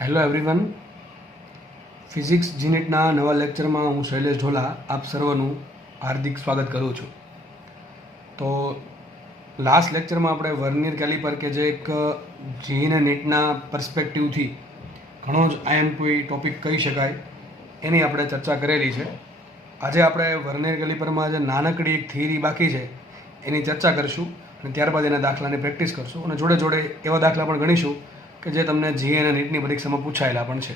Hello everyone, physics જીનિટના નવા લેક્ચરમાં હું શૈલેષ ઢોલા આપ સર્વનું હાર્દિક સ્વાગત કરું છું. તો લાસ્ટ લેક્ચરમાં આપણે વર્નિયર કેલિપર કે જે એક જી અને નીટના પર્સપેક્ટિવથી ઘણો જ આઈએમપી ટોપિક કહી શકાય એની આપણે ચર્ચા કરેલી છે. આજે આપણે વર્નિયર કેલિપરમાં જે નાનકડી એક થિયરી બાકી છે એની ચર્ચા કરીશું અને ત્યારબાદ એના દાખલાની પ્રેક્ટિસ કરશું અને જોડે જોડે એવા દાખલા પણ ગણીશું કે જે તમને જી અને નીટની પરીક્ષામાં પૂછાયેલા પણ છે.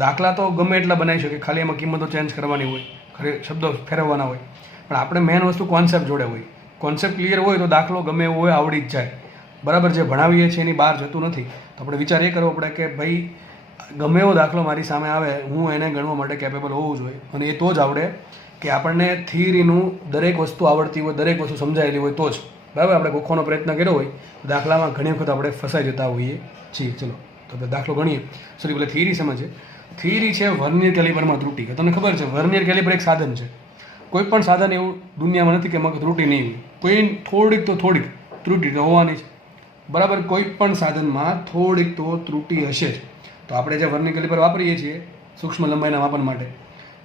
દાખલા તો ગમે એટલા બનાવી શકે, ખાલી એમાં કિંમતો ચેન્જ કરવાની હોય, ખરી શબ્દો ફેરવવાના હોય, પણ આપણે મેઇન વસ્તુ કોન્સેપ્ટ જોડે હોય. કોન્સેપ્ટ ક્લિયર હોય તો દાખલો ગમે એવો હોય આવડી જ જાય. બરાબર, જે ભણાવીએ છીએ એની બહાર જતું નથી. તો આપણે વિચાર એ કરવો પડે કે ભાઈ ગમે એવો દાખલો મારી સામે આવે હું એને ગણવા માટે કેપેબલ હોવું જોઈએ, અને એ તો જ આવડે કે આપણને થિયરીનું દરેક વસ્તુ આવડતી હોય, દરેક વસ્તુ સમજાયેલી હોય તો જ. બરાબર, આપણે ગોખવાનો પ્રયત્ન કર્યો હોય તો દાખલામાં ઘણી વખત આપણે ફસાઈ જતા હોઈએ છીએ. ચલો તો આપણે દાખલો ગણીએ. સોરી, પેલા થિયરી સમજીએ. થિયરી છે વર્નિયર કેલિપરમાં ત્રુટિ. તમને ખબર છે વર્નિયર કેલિપર એક સાધન છે. કોઈ પણ સાધન એવું દુનિયામાં નથી કે એમાં ત્રુટિ નહીં હોય. કોઈ થોડીક ત્રુટિ તો હોવાની છે. બરાબર, કોઈ પણ સાધનમાં થોડીક તો ત્રુટિ હશે જ. તો આપણે જે વર્નિયર કેલિપર વાપરીએ છીએ સૂક્ષ્મ લંબાઈના માપન માટે,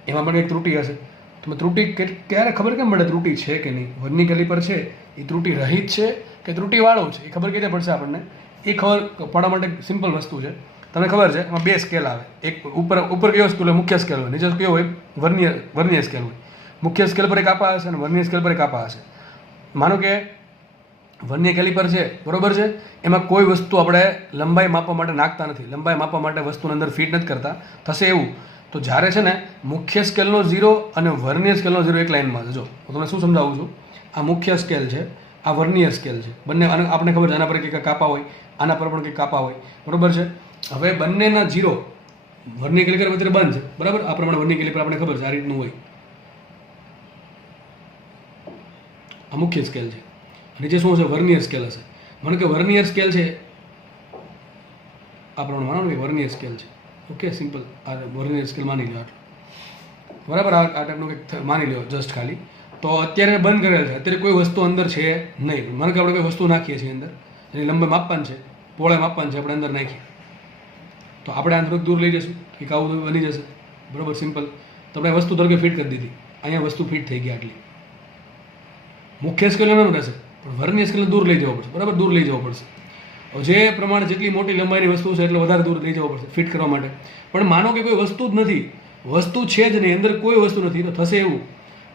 એમાં પણ એક ત્રુટિ હશે. તમે ત્રુટિ ક્યારે ખબર કેમ મળે ત્રુટિ છે કે નહીં? વર્નિયર કેલિપર છે એ ત્રુટિ રહિત છે કે ત્રુટિવાળો છે એ ખબર કેવી રીતે પડશે આપણને? એ ખબર પડવા માટે સિમ્પલ વસ્તુ છે. તમને ખબર છે એમાં બે સ્કેલ આવે. એક ઉપર કયો સ્કેલ હોય? મુખ્ય સ્કેલ હોય. નીચે કયો હોય? વર્નિયર સ્કેલ હોય. મુખ્ય સ્કેલ પર એક આપા હશે અને વર્નિયર સ્કેલ પર એક આપા હશે. માનો કે વર્નિયર કેલિપર છે, બરોબર છે, એમાં કોઈ વસ્તુ આપણે લંબાઈ માપવા માટે નાખતા નથી, લંબાઈ માપવા માટે વસ્તુની અંદર ફિટ નથી કરતા. થશે એવું તો જ્યારે છે ને મુખ્ય સ્કેલનો 0 અને વર્નિયર સ્કેલનો 0 એક લાઇનમાં છે. જો હું તમને શું સમજાવું છું. આ મુખ્ય સ્કેલ છે, આ વર્નિયર સ્કેલ છે. બંને આપણે ખબર છે આના પર કંઈક કાપા હોય, આના પર પણ કંઈક કાપા હોય, બરોબર છે. હવે બંનેના 0 વર્નિયર કેલિપર વચ્ચે બંધ છે, બરાબર. આ પ્રમાણે વર્નિયર કેલિપર આપણે ખબર છે આ રીતનું હોય. આ મુખ્ય સ્કેલ છે. નીચે શું હશે? વર્નિયર સ્કેલ હશે. મને કે વર્નિયર સ્કેલ છે આ પ્રમાણે માનો કે વર્નિયર સ્કેલ છે. Okay, simple. આ વર્નિયર સ્કેલ માની લો આટલું, બરાબર. આ ટાઈપનું કંઈક માની લો જસ્ટ ખાલી. તો અત્યારે બંધ કરેલ છે, અત્યારે કોઈ વસ્તુ અંદર છે નહીં. મને કે આપણે કોઈ વસ્તુ નાખીએ છીએ અંદર, એની લંબાઈ માપવાનું છે, પહોળાઈ માપવાનું છે, આપણે અંદર નાખીએ તો આપણે આ થોડુંક દૂર લઈ જઈશું, એક આવું બની જશે, બરાબર. સિમ્પલ. તો આપણે વસ્તુ તરીકે ફિટ કરી દીધી, અહીંયા વસ્તુ ફિટ થઈ ગઈ આટલી. મુખ્ય સ્કેલ એમ રહેશે પણ વર્નિયર સ્કેલને દૂર લઈ જવો પડશે, બરાબર. દૂર લઈ જવો પડશે. જે પ્રમાણે જેટલી મોટી લંબાઈની વસ્તુ છે એટલે વધારે દૂર લઈ જવો પડશે ફિટ કરવા માટે. પણ માનો કે કોઈ વસ્તુ જ નથી, વસ્તુ છે જ નહીં, અંદર કોઈ વસ્તુ નથી, તો થશે એવું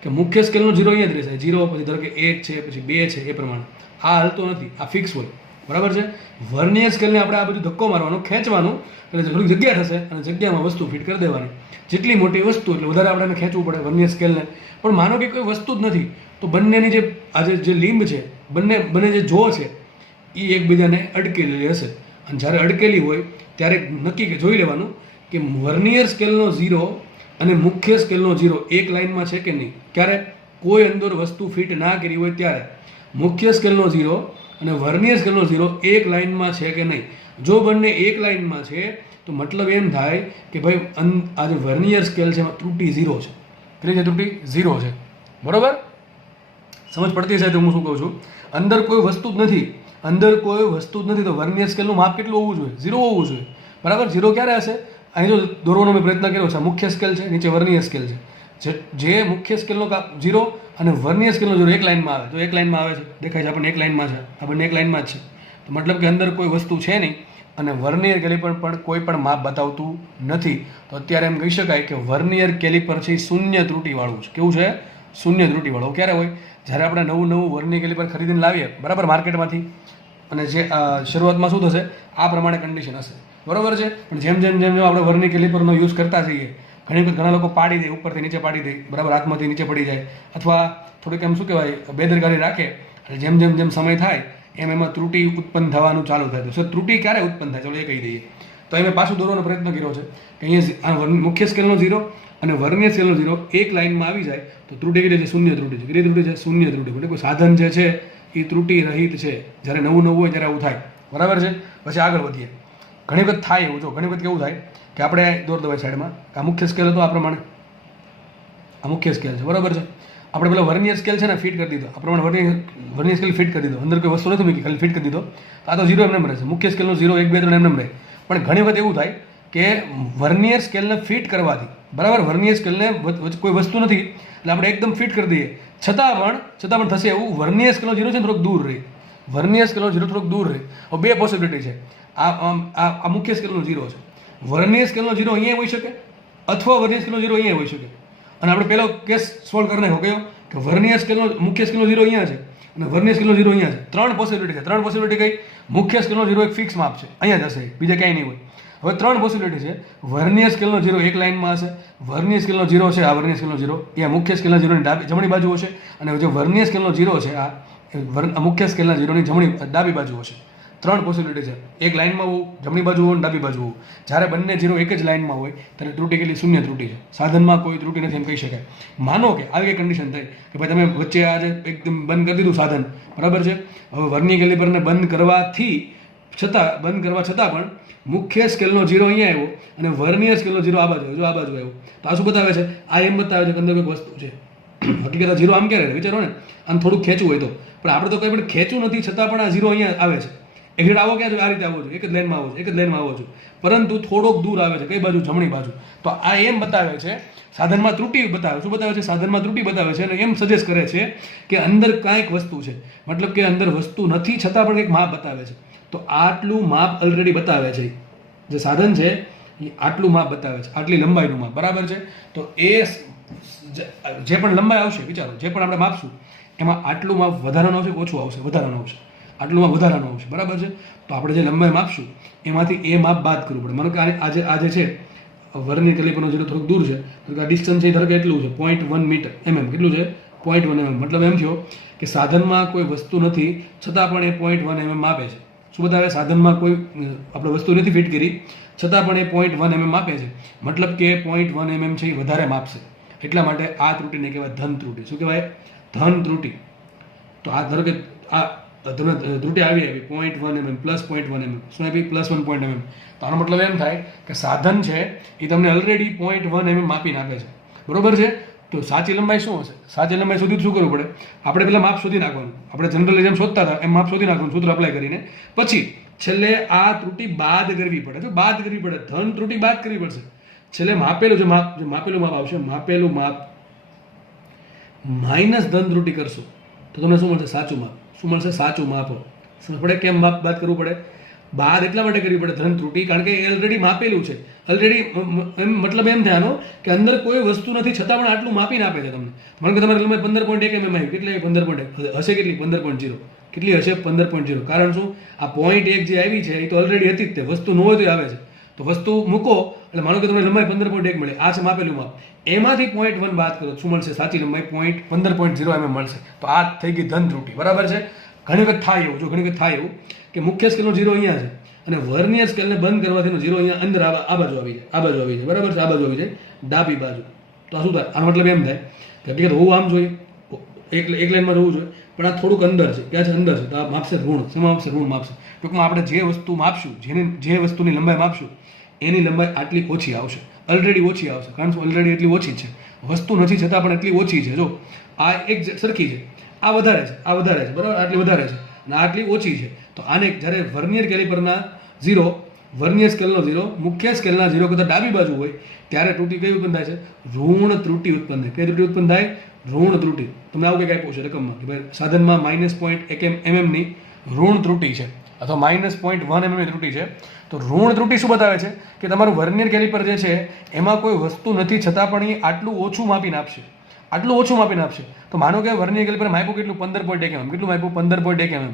કે મુખ્ય સ્કેલનો 0 અહીંયા જ રહેશે. 0 પછી ધારો કે 1 છે, પછી 2 છે, એ પ્રમાણે. આ હાલતો નથી, આ ફિક્સ હોય, બરાબર છે. વર્નિયર સ્કેલને આપણે આ બધું ધક્કો મારવાનો, ખેંચવાનું, એટલે થોડીક જગ્યા થશે અને જગ્યામાં વસ્તુ ફિટ કરી દેવાની. જેટલી મોટી વસ્તુ એટલે વધારે આપણે ખેંચવું પડે વર્નિયર સ્કેલને. પણ માનો કે કોઈ વસ્તુ જ નથી તો બંનેની જે આજે જે લીંબ છે, બંને જે જો છે એ એકબીજાને અડકેલી હશે. અને જ્યારે અડકેલી હોય ત્યારે નક્કી જોઈ લેવાનું કે વર્નિયર સ્કેલનો 0 અને મુખ્ય સ્કેલનો 0 એક લાઇનમાં છે કે નહીં. ક્યારે કોઈ અંદર વસ્તુ ફિટ ના કરી હોય ત્યારે મુખ્ય સ્કેલનો 0 અને વર્નિયર સ્કેલનો 0 એક લાઇનમાં છે કે નહીં. જો બંને એક લાઇનમાં છે તો મતલબ એમ થાય કે ભાઈ આ જે વર્નિયર સ્કેલ છે એમાં ત્રુટિ 0 છે. કેટલી છે ત્રુટિ? 0 છે, બરોબર. સમજ પડતી છે તો હું શું કહું છું? અંદર કોઈ વસ્તુ જ નથી, અંદર કોઈ વસ્તુ જ નથી તો વર્નિયર સ્કેલનું માપ કેટલું હોવું જોઈએ? 0 હોવું જોઈએ, બરાબર. 0 ક્યારે હશે? અહીં જો દોરવાનો મેં પ્રયત્ન કર્યો છે, મુખ્ય સ્કેલ છે, નીચે વર્નિયર સ્કેલ છે. જે મુખ્ય સ્કેલનો 0 અને વર્નિયર સ્કેલનો 0 એક લાઇનમાં આવે, જો એક લાઇનમાં આવે છે, દેખાય છે આપણને એક લાઇનમાં છે, આપણને એક લાઇનમાં જ છે. તો મતલબ કે અંદર કોઈ વસ્તુ છે નહીં અને વર્નિયર કેલિપર પણ કોઈ પણ માપ બતાવતું નથી. તો અત્યારે એમ કહી શકાય કે વર્નિયર કેલિપર છે એ શૂન્ય ત્રુટિવાળું છે. કેવું છે? શૂન્ય ત્રુટિવાળું. ક્યારે હોય? જ્યારે આપણે નવું વર્નિયર કેલિપર ખરીદીને લાવીએ, બરાબર, માર્કેટમાંથી. અને જે શરૂઆતમાં શું થશે? આ પ્રમાણે કન્ડિશન હશે, બરાબર છે. પણ જેમ જેમ જેમ જેમ આપણે વર્નિયર કેલિપરનો યુઝ કરતા જઈએ, ઘણા લોકો પાડી દે, ઉપરથી નીચે પાડી દે, બરાબર, હાથમાંથી નીચે પડી જાય, અથવા થોડીક એમ શું કહેવાય બેદરકારી રાખે. અને જેમ જેમ જેમ સમય થાય એમ એમાં ત્રુટિ ઉત્પન્ન થવાનું ચાલુ થાય. તો સર ત્રુટિ ક્યારે ઉત્પન્ન થાય? ચલો એ કહી દઈએ. તો એમ પાછું દોરવાનો પ્રયત્ન કર્યો છે કે અહીંયા મુખ્ય સ્કેલનો 0 અને વર્નિયર સ્કેલનો 0 એક લાઇનમાં આવી જાય તો ત્રુટિ કેટલી છે? શૂન્ય ત્રુટિ છે. કેટલી ત્રુટિ છે? શૂન્ય ત્રુટિ. એટલે કોઈ સાધન જે છે એ ત્રુટિ રહિત છે. જ્યારે નવું હોય ત્યારે આવું થાય, બરાબર છે. પછી આગળ વધીએ. ઘણી વખત થાય એવું, જો ઘણી વખત કેવું થાય કે આપણે દોર દવાય સાઈડમાં આ મુખ્ય સ્કેલ હતો, આ પ્રમાણે આ મુખ્ય સ્કેલ છે, બરાબર છે. આપણે પેલો વર્નિયર સ્કેલ છે ને ફિટ કરી દીધો, આ પ્રમાણે વર્નિયર સ્કેલ ફિટ કરી દીધો, અંદર કોઈ વસ્તુ નથી મૂકી, ખાલી ફિટ કરી દીધો. આ તો 0 એમને રહેશે. મુખ્ય સ્કેલનો 0 1 2 3 એમને રહે. પણ ઘણી વખત એવું થાય કે વર્નિયર સ્કેલને ફિટ કરવાથી, બરાબર, વર્નિયર સ્કેલને કોઈ વસ્તુ નથી એટલે આપણે એકદમ ફિટ કરી દઈએ, છતાં પણ થશે એવું વર્નિયર સ્કેલનો ઝીરો છે થોડોક દૂર રહે, વર્નિયર સ્કેલનો ઝીરો થોડોક દૂર રહે. હવે બે પોસિબિલિટી છે. આ મુખ્ય સ્કેલનો ઝીરો છે. વર્નિયર સ્કેલનો ઝીરો અહીંયા હોઈ શકે અથવા વર્નિયર સ્કેલનો ઝીરો અહીંયા હોઈ શકે. અને આપણે પહેલો કેસ સોલ્વ કરી નાખ્યો કયો કે વર્નિયર સ્કેલનો મુખ્ય સ્કેલનો ઝીરો અહીંયા છે અને વર્નિયર સ્કેલનો ઝીરો અહીંયા છે. ત્રણ પોસિબિલિટી છે. ત્રણ પોસિબિલિટી કઈ? મુખ્ય સ્કેલનો ઝીરો એક ફિક્સ માપ છે, અહીંયા જશે, બીજા ક્યાંય નહીં હોય. હવે ત્રણ પોસિબિલિટી છે. વર્નિયર સ્કેલનો ઝીરો એક લાઇનમાં હશે, વર્નિયર સ્કેલનો ઝીરો છે આ વર્નિયર સ્કેલનો ઝીરો અહીંયા મુખ્ય સ્કેલના ઝીરોની જમણી બાજુ હશે, અને જે વર્નિયર સ્કેલનો ઝીરો છે આ મુખ્ય સ્કેલના ઝીરોની ડાબી બાજુ હશે. ત્રણ પોસિબિલિટી છે. એક લાઇનમાં હોવું, જમણી બાજુ હોવું, ડાબી બાજુ હોવું. જ્યારે બંને ઝીરો એક જ લાઇનમાં હોય ત્યારે ત્રુટી કેટલી? શૂન્ય ત્રુટી છે. સાધનમાં કોઈ ત્રુટી નથી એમ કહી શકાય. માનો કે આવી કન્ડિશન થઈ કે ભાઈ તમે વચ્ચે આજે એકદમ બંધ કરી દીધું સાધન, બરાબર છે. હવે વર્નિયર કેલિપરને બંધ કરવા છતાં પણ મુખ્ય સ્કેલનો ઝીરો અહીંયા આવ્યો અને વર્નિયર સ્કેલનો ઝીરો આ બાજુ આવ્યો. તો આ શું બતાવે છે? આ એમ બતાવે છે કે અંદર કોઈક વસ્તુ છે. હકીકત ઝીરો આમ ક્યારે વિચારો ને, આમ થોડુંક ખેંચવું હોય તો, પણ આપણે તો કંઈ પણ ખેંચવું નથી છતાં પણ આ ઝીરો અહીંયા આવે છે. એક્ઝેક્ટ આવો ક્યાં છે? આ રીતે આવો છો, એક જ લાઈનમાં આવો છો, પરંતુ થોડોક દૂર આવે છે. કઈ બાજુ? જમણી બાજુ. તો આ એમ બતાવે છે, સાધનમાં ત્રુટિ બતાવે. શું બતાવે છે? સાધનમાં ત્રુટિ બતાવે છે અને એમ સજેસ્ટ કરે છે કે અંદર કાંઈક વસ્તુ છે, મતલબ કે અંદર વસ્તુ નથી છતાં પણ એક માપ બતાવે છે. તો આટલું માપ ઓલરેડી બતાવે છે, જે સાધન છે એ આટલું માપ બતાવે છે, આટલી લંબાઈનું માપ, બરાબર છે. તો એ જે પણ લંબાઈ આવશે, વિચારો, જે પણ આપણે માપશું એમાં આટલું માપ વધારાનું આવશે કે ઓછું આવશે? વધારાનું આવશે. આટલું માપ વધારાનું આવશે, બરાબર છે. તો આપણે જે લંબાઈ માપશું એમાંથી એ માપ બાદ કરવું પડે. માનો કે આજે છે વર્નિયર કેલિપરનો ઝીરો થોડુંક દૂર છે, તો આ ડિસ્ટન્સ છે ધારો કે એટલું છે 0.1 મીટર કેટલું છે? 0.1 મતલબ એમ થયો કે સાધનમાં કોઈ વસ્તુ નથી છતાં પણ એ 0.1 માપે છે. શું બતાવે? સાધનમાં કોઈ આપણે વસ્તુ નથી ફિટ કરી છતાં પણ એ 0.1 માપે છે, મતલબ કે 0.1 છે એ વધારે માપશે. એટલા માટે આ ત્રુટિને કહેવાય ધન ત્રુટિ. શું કહેવાય? ધન ત્રુટિ. તો આ ધારો કે આ તમને ત્રુટિ આવી 0.1 પ્લસ 0.1 શું આપી? પ્લસ 1.1. તો આનો મતલબ એમ થાય કે સાધન છે એ તમને ઓલરેડી 0.1 માપીને આપે છે, બરોબર છે. તો સાચી લંબાઈ શું હશે? સાચી લંબાઈ સુધી શું કરવું પડે? આપણે પહેલાં માપ શોધી નાખવાનું. આપણે જનરલી જેમ શોધતા હતા એમ માપ શોધી નાખવાનું સૂત્ર અપ્લાય કરીને, પછી છેલ્લે આ ત્રુટિ બાદ કરવી પડે. જો બાદ કરવી પડે, ધન ત્રુટિ બાદ કરવી પડશે. છેલ્લે માપેલું માપેલું માપ આવશે, માપેલું માપ માઇનસ ધન ત્રુટિ કરશો તો તમને શું મળશે? સાચું માપ. શું મળશે? સાચું માપ. સમજ પડે કેમ માપ બાદ કરવું પડે? બાદ એટલા માટે કરવી પડે ધન ત્રુટિ, કારણ કે એ ઓલરેડી માપેલું છે. ઓલરેડી મતલબ એમ થયાનો કે અંદર કોઈ વસ્તુ નથી છતાં પણ આટલું માપીને આપે છે તમને. માનો કે તમારી લંબાઈ 15.1 આવી, કેટલી 15.1 હશે? કેટલી? 15.0. કેટલી હશે? 15.0. કારણ શું? આ 0.1 જે આવી છે એ તો ઓલરેડી હતી જ, તે વસ્તુ ન હોય તો આવે છે. તો વસ્તુ મૂકો એટલે માનો કે તમને લંબાઈ 15.1 મળે, આ છે માપેલું માપ. એમાંથી 0.1 બાદ કરો, શું મળશે? સાચી લંબાઈ 15.0 મળશે. તો આ થઈ ગઈ ધન ત્રુટિ, બરાબર છે. ઘણી વખત થાય એવું કે મુખ્ય સ્કેલનો ઝીરો અહીંયા છે અને વર્નિયર સ્કેલને બંધ કરવાથી ઝીરો અહીંયા અંદર આ બાજુ આવી જાય, બરાબર છે. આ બાજુ આવી જાય, ડાબી બાજુ. તો આ શું થાય? આનો મતલબ એમ થાય કે હકીકત હોવું આમ જોઈએ, એક લાઈનમાં રહેવું જોઈએ, પણ આ થોડુંક અંદર છે. ક્યાં છે? અંદર છે. તો આ માપશે ઋણ. શેમાં માપશે? ઋણ માપશે. ટૂંકમાં આપણે જે વસ્તુ માપશું, જે વસ્તુની લંબાઈ માપશું એની લંબાઈ આટલી ઓછી આવશે, ઓલરેડી ઓછી આવશે. કારણ શું? ઓલરેડી એટલી ઓછી છે. વસ્તુ નથી છતાં પણ એટલી ઓછી છે. જો આ એક સરખી છે, આ વધારે છે, બરાબર, આટલી વધારે છે અને આટલી ઓછી છે. તો આને જ્યારે વર્નિયર કેલિપરના ઝીરો, વર્નિયર સ્કેલનો ઝીરો મુખ્ય સ્કેલના ઝીરો કરતાં ડાબી બાજુ હોય ત્યારે ત્રુટિ કઈ ઉત્પન્ન થાય છે? ઋણ ત્રુટિ ઉત્પન્ન થાય. કઈ ત્રુટિ ઉત્પન્ન થાય? ઋણ ત્રુટિ. તમને આવું કંઈક આપ્યું છે રકમમાં કે ભાઈ સાધનમાં -0.1 ની ઋણ ત્રુટિ છે અથવા -0.1 ની ત્રુટિ છે. તો ઋણ ત્રુટિ શું બતાવે છે? કે તમારું વર્નિયર કેલિપર જે છે એમાં કોઈ વસ્તુ નથી છતાં પણ એ આટલું ઓછું માપીને આપશે, તો માનો કે વર્નિયર કેલિપર માપ્યું કેટલું? 15.1 કેટલું માપ્યું? 15.1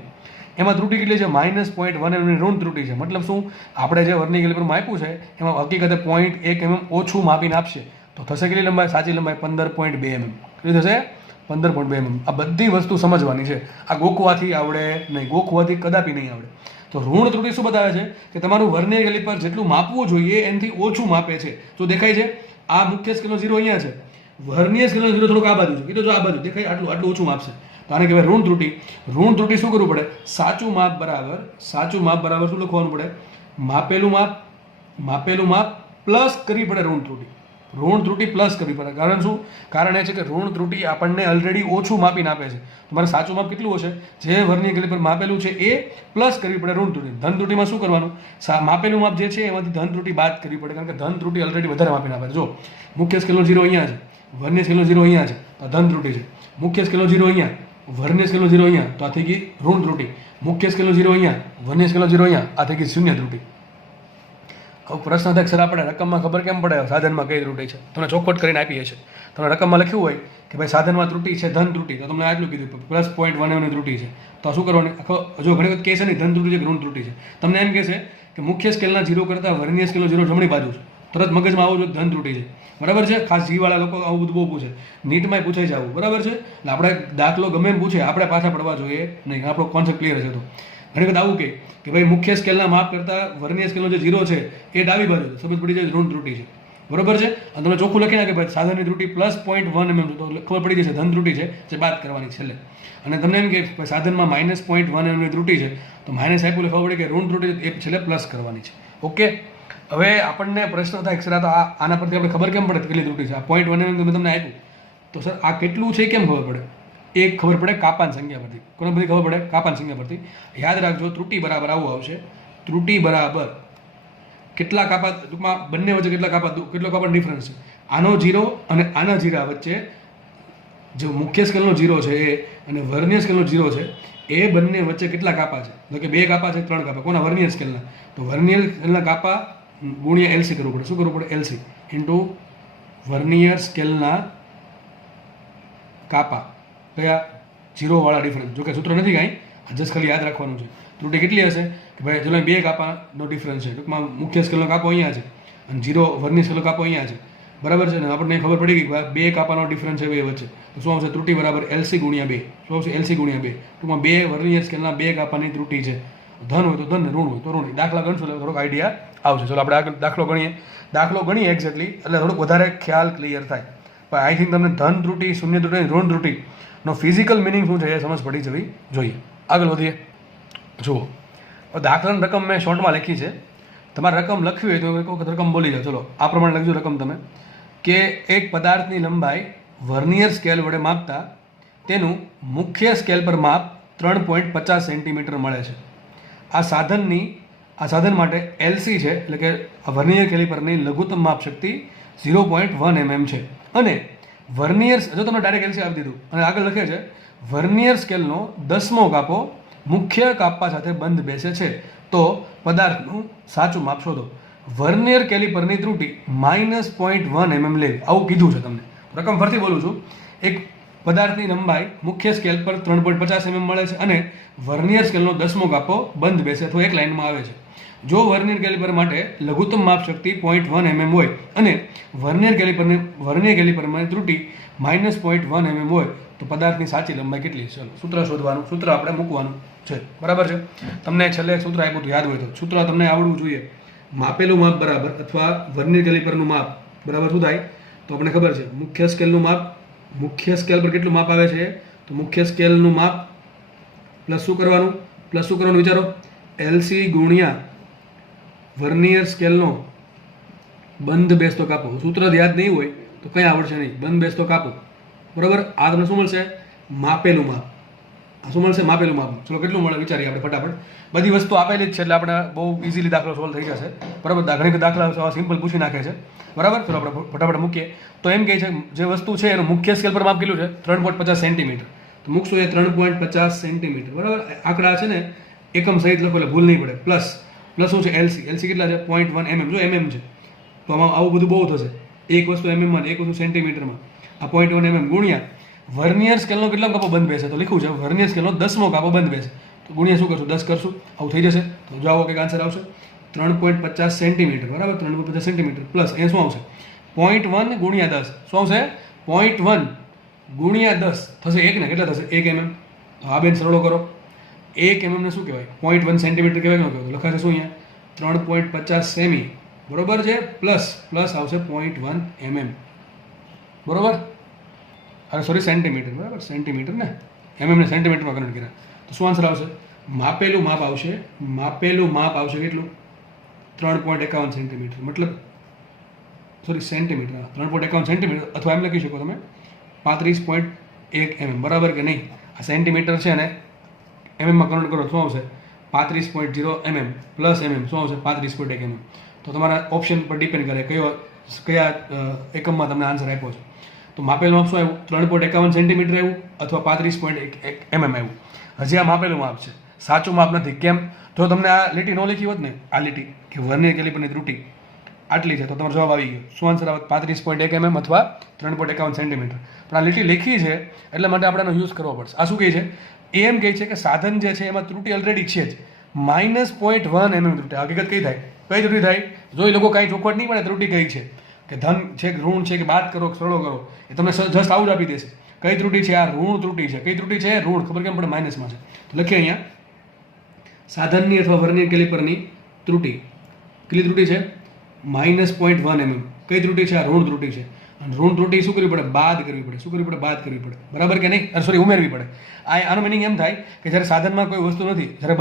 એમાં ત્રુટિ કેટલી છે? -0.1 ની ઋણ ત્રુટિ છે. મતલબ શું? આપણે જે વર્નિયર કેલિપર માપ્યું છે એમાં હકીકતે 0.1 ઓછું માપીને આપશે. તો થશે કેટલી લંબાઈ? સાચી લંબાઈ 15.2 કેટલી થશે? 15.2 આ બધી વસ્તુ સમજવાની છે. આ ગોખવાથી આવડે નહીં, ગોખવાથી કદાપી નહીં આવડે. તો ઋણ ત્રુટિ શું બતાવે છે? કે તમારું વર્નિયર કેલિપર જેટલું માપવું જોઈએ એનાથી ઓછું માપે છે. જો દેખાય છે આ મુખ્ય સ્કેલનો ઝીરો અહીંયા છે, વર્નિયર સ્કેલનો ઝીરો થોડોક આ બાજુ છે, કીધું જો આ બાજુ દેખાય આટલું ઓછું માપશે. તો આને કહેવાય ઋણ ત્રુટિ. ઋણ ત્રુટિ શું કરવું પડે? સાચું માપ બરાબર શું લખવાનું પડે? માપેલું માપ પ્લસ કરવી પડે ઋણ ત્રુટિ. ઋણ ત્રુટી પ્લસ કરવી પડે. કારણ શું? કારણ એ છે કે ઋણ ત્રુટી આપણને ઓલરેડી ઓછું માપીને આપે છે. તમારે સાચું માપ કેટલું હશે? જે વર્નિયર કેલિપર માપેલું છે એ પ્લસ કરવી પડે ઋણ ત્રુટી. ધન ત્રુટીમાં શું કરવાનું? માપેલું માપ જે છે એમાંથી ધન ત્રુટી બાદ કરવી પડે, કારણ કે ધન ત્રુટી ઓલરેડી વધારે માપીને આપે છે. જો મુખ્ય સ્કેલનો 0 અહીંયા છે, વર્નિયર સ્કેલનો 0 અહીંયા છે, તો ધન ત્રુટી છે. મુખ્ય સ્કેલનો 0 અહીંયા, વર્નિયર સ્કેલનો 0 અહીંયા, તો આ થઈ ગઈ ઋણ ત્રુટી. મુખ્ય સ્કેલનો 0 અહીંયા, વર્નિયર સ્કેલનો 0 અહીંયા, આ થઈ ગઈ શૂન્ય ત્રુટી. હવે પ્રશ્ન થાય સર આપણે રકમમાં ખબર કેમ પડે સાધનમાં કઈ ત્રુટી છે? તમને ચોખવટ કરીને આપીએ છીએ. તમને રકમમાં લખ્યું હોય કે ભાઈ સાધનમાં ત્રુટી છે ધન ત્રુટી, તો તમને આટલું કીધું +0.1 ની ત્રુટી છે, તો શું કરવાનું? જો ઘણી વખત કહે છે નહીં ધન ત્રુટી છે કે ઋણ ત્રુટી છે, તમને એમ કહે છે કે મુખ્ય સ્કેલના 0 કરતાં વર્નિયર સ્કેલનો 0 જમણી બાજુ છે, તરત મગજમાં આવું જો ધન ત્રુટી છે. બરાબર છે? ખાસ જીવાળા લોકો આવું બધું બહુ પૂછે, નીટમાં પૂછાઈ જવું. બરાબર છે? એટલે આપણે દાખલો ગમે એમ પૂછે આપણે પાછા પડવા જોઈએ નહીં, આપણો કોન્સેપ્ટ ક્લિયર છે. તો ઘણી વખત આવું કે ભાઈ મુખ્ય સ્કેલના માપ કરતાં વર્નિયર સ્કેલનો જે 0 છે એ ડાબી બાજુ છે, સમજ પડી જાય ઋણ ત્રુટી છે. બરોબર છે? અને તમે ચોખ્ખું લખી નાખે ભાઈ સાધનની ત્રુટી +0.1 mm છે, તો ખબર પડી જશે ધન ત્રુટી છે જે બાદ કરવાની છેલ્લે. અને તમને એમ કે સાધનમાં -0.1 mm ની ત્રુટી છે, તો માઇનસ આપ્યું ખબર પડે કે ઋણ ત્રુટી એ છેલ્લે પ્લસ કરવાની છે. ઓકે, હવે આપણને પ્રશ્ન થાય સર તો આના પરથી આપણે ખબર કેમ પડે કેટલી ત્રુટી છે? આ 0.1 mm મેં તમને આપ્યું, તો સર આ કેટલું છે કેમ ખબર પડે? એક ખબર પડે કાપાની સંખ્યા પરથી. કોને બધી ખબર પડે? કાપાની સંખ્યા પરથી. યાદ રાખજો ત્રુટી બરાબર આવું આવશે, ત્રુટી બરાબર કેટલા કાપા, ટૂંકમાં બંને વચ્ચે કેટલો કાપા ડિફરન્સ છે. આનો 0 અને આના 0 વચ્ચે જે મુખ્ય સ્કેલનો 0 છે એ અને વર્નિયર સ્કેલનો 0 છે એ બંને વચ્ચે કેટલા કાપા છે? તો કે 2 કાપા છે, 3 કાપા. કોના? વર્નિયર સ્કેલના. તો વર્નિયર સ્કેલના કાપા ગુણ્યા એલસી કરવું પડે. શું કરવું પડે? એલસી ઇન્ટુ વર્નિયર સ્કેલના કાપા કયા? 0 વાળા ડિફરન્સ. જો કે સૂત્ર નથી કાંઈ, જસ્ટ ખાલી યાદ રાખવાનું છે. ત્રુટી કેટલી હશે કે ભાઈ ચલો 2 કાપાનો ડિફરન્સ છે, ટૂંકમાં મુખ્ય સ્કેલનો કાપો અહીંયા છે અને 0 વર્નિયર સ્કેલનો કાપો અહીંયા છે. બરાબર છે ને? આપણને ખબર પડી ગઈ કે 2 કાપાનો ડિફરન્સ છે બે વચ્ચે, તો શું આવશે? ત્રુટી બરાબર એલસી ગુણ્યા 2. શું આવશે? એલસી ગુણ્યા 2. ટૂંકમાં 2 વર્નિયર સ્કેલના 2 કાપાની ત્રુટી છે. ધન હોય તો ધન, ઋણ હોય તો ઋણ. દાખલા ગણશું એટલે થોડોક આઈડિયા આવશે. ચલો આપણે આગળ દાખલો ગણીએ એક્ઝેક્ટલી, એટલે થોડુંક વધારે ખ્યાલ ક્લિયર થાય. પણ આઈ થિંક તમને ધન ત્રુટી, શૂન્ય ત્રુટી, ઋણ ત્રુટીનો ફિઝિકલ મિનિંગ શું છે એ સમજ પડી જવી જોઈએ. આગળ વધીએ. જુઓ, દાખલાની રકમ મેં શોર્ટમાં લખી છે. તમારે રકમ લખવી હોય તો એક વખત રકમ બોલી જાઓ. ચલો આ પ્રમાણે લખજો રકમ તમે, કે એક પદાર્થની લંબાઈ વર્નિયર સ્કેલ વડે માપતા તેનું મુખ્ય સ્કેલ પર માપ 3.50 સેન્ટીમીટર મળે છે. આ સાધન માટે એલસી છે, એટલે કે વર્નિયર કેલિપરની લઘુત્તમ માપ શક્તિ 0.1 mm છે. અને વર્નિયર, જો તમે ડાયરેક્ટ એલસી આપી દીધું અને આગળ લખે છે વર્નિયર સ્કેલનો 10મો કાપો મુખ્ય કાપા સાથે બંધ બેસે છે, તો પદાર્થનું સાચું માપ શોધો. વર્નિયર કેલિપરની ત્રુટી -0.1 mm લેવી, આવું કીધું છે તમને. રકમ ફરીથી બોલું છું. એક પદાર્થની લંબાઈ મુખ્ય સ્કેલ પર 3.50 mm મળે છે અને વર્નિયર સ્કેલનો 10મો કાપો બંધ બેસે અથવા એક લાઇનમાં આવે છે. જો વર્નિયર કેલિપર માટે લઘુત્તમ માપ શક્તિ 0.1 mm હોય અને વર્નિયર કેલિપરમાં ત્રુટી -0.1 mm હોય, તો પદાર્થની સાચી લંબાઈ કેટલી? ચલો સૂત્ર શોધવાનું, સૂત્ર આપણે મૂકવાનું છે. બરાબર છે? તમને છેલ્લે એક સૂત્ર આપ્યું હતું, યાદ હોય તો સૂત્ર તમને આવડવું જોઈએ. માપેલું માપ બરાબર અથવા વર્નિયર કેલિપરનું માપ બરાબર શું થાય? તો આપણે ખબર છે મુખ્ય સ્કેલનું માપ, મુખ્ય સ્કેલ પર કેટલું માપ આવે છે? તો મુખ્ય સ્કેલનું માપ પ્લસ શું કરવાનું વિચારો? એલસી ગુણ્યા વર્નિયર સ્કેલનો બંધ બેસતો કાપો. સૂત્ર યાદ નહીં હોય તો કંઈ આવડશે નહીં. બંધ બેસતો કાપો. બરાબર? આ તમને શું મળશે? માપેલું માપ. શું મળશે? માપેલું માપ. ચલો કેટલું મળે વિચારીએ આપણે ફટાફટ. બધી વસ્તુ આપેલી જ છે એટલે આપણે બહુ ઇઝીલી દાખલો સોલ્વ થઈ જશે. બરાબર? ઘણી દાખલા સિમ્પલ પૂછી નાખે છે. બરાબર? ચલો આપણે ફટાફટ મૂકીએ. તો એમ કહે છે જે વસ્તુ છે એનું મુખ્ય સ્કેલ પર માપ કેટલું છે? 3.50 સેન્ટીમીટર. તો મૂકશું એ 3.50 સેન્ટીમીટર. બરાબર? આંકડા છે ને એકમ સહિત લખો એટલે ભૂલ નહીં પડે. પ્લસ શું છે? એલસી કેટલા છે? 0.1 mm. જો mm છે તો આમાં આવું બધું બહુ થશે. એક વસ્તુ mm માં, એક વસ્તુ સેન્ટીમીટરમાં. આ 0.1 mm ગુણ્યા વર્નિયર સ્કેલનો કેટલો કાપો બંધ બેસે? તો લખ્યું છે વર્નિયર સ્કેલનો 10મો કાપો બંધ બેસે. તો ગુણ્યા શું કરશું? 10 કરશું. આવું થઈ જશે. તો જો આવો કંઈક આન્સર આવશે 3.50 સેન્ટીમીટર. બરાબર? 3.50 સેન્ટીમીટર પ્લસ એ શું આવશે? 0.1 ગુણ્યા 10. શું આવશે? 0.1 ગુણ્યા 10 થશે 1 ને કેટલા થશે? 1 mm. તો આ બેન સરળો કરો. 1 mm ને શું કહેવાય? 0.1 સેન્ટીમીટર કહેવાય ન કહેવાય? તો લખાશે શું અહીંયા? 3.50 સેમી. બરોબર છે? પ્લસ આવશે 0.1 mm. બરોબર? અરે સોરી સેન્ટીમીટર. બરાબર? સેન્ટીમીટર ને mm ને સેન્ટીમીટરમાં કન્વર્ટ કર્યા. તો શું આન્સર આવશે? માપેલું માપ આવશે કેટલું? 3.51 સેન્ટીમીટર. મતલબ સોરી સેન્ટીમીટર, 3.51 સેન્ટીમીટર, અથવા એમ લખી શકો તમે 35.1 mm, બરાબર કે નહીં? આ સેન્ટીમીટર છે અને એમએમમાં કન્વર્ટ કરો શું આવશે? 35.0 mm પ્લસ mm શું આવશે? 35.1 mm. તો તમારા ઓપ્શન પર ડિપેન્ડ કરે કયા એકમમાં તમને આન્સર આપ્યો છે. તો માપેલું માપ શું આવ્યું? 3.51 સેન્ટીમીટર આવ્યું અથવા 35.1 mm આવ્યું. હજી આ માપેલું માપ છે, સાચું માપ નથી. કેમ? જો તમને આ લીટી ન લખી હોત ને, આ લીટી કે વર્નિયર કેલિપરની ત્રુટી આટલી છે, તો તમારો જવાબ આવી ગયો. શું આન્સર આવે? 35.1 mm અથવા 3.51 સેન્ટીમીટર. પણ આ લીટી લખી છે એટલા માટે આપણે એનો યુઝ કરવો પડશે. આ શું કહે છે? એમ કહે છે કે સાધન જે છે એમાં ત્રુટી ઓલરેડી છે જ, -0.1 mm ત્રુટી. હકીકત કઈ થાય? કઈ ત્રુટી થાય? જો એ લોકો કાંઈ ચોખવટ નહીં પડે ત્રુટી કઈ છે, કે ધન છે કે ઋણ છે કે બાદ કરો કે સરળો કરો, એ તમને જસ્ટ આવું જ આપી દેશે. કઈ ત્રુટી છે? આ ઋણ ત્રુટી છે. કઈ ત્રુટી છે? ઋણ. ખબર કેમ પડે? માઇનસમાં છે. તો લખીએ અહીંયા સાધનની અથવા વર્નિયર કેલિપરની ત્રુટી. કેટલી ત્રુટી છે? -0.1 mm. કઈ ત્રુટી છે? આ ઋણ ત્રુટી છે. અને ઋણ ત્રુટી શું કરવી પડે? બાદ કરવી પડે. શું કરવી પડે? બાદ કરવી પડે. બરાબર કે નહીં? સોરી, ઉમેરવી પડે. આનો મિનિંગ એમ થાય કે જ્યારે સાધનમાં કોઈ વસ્તુ નથી, જ્યારે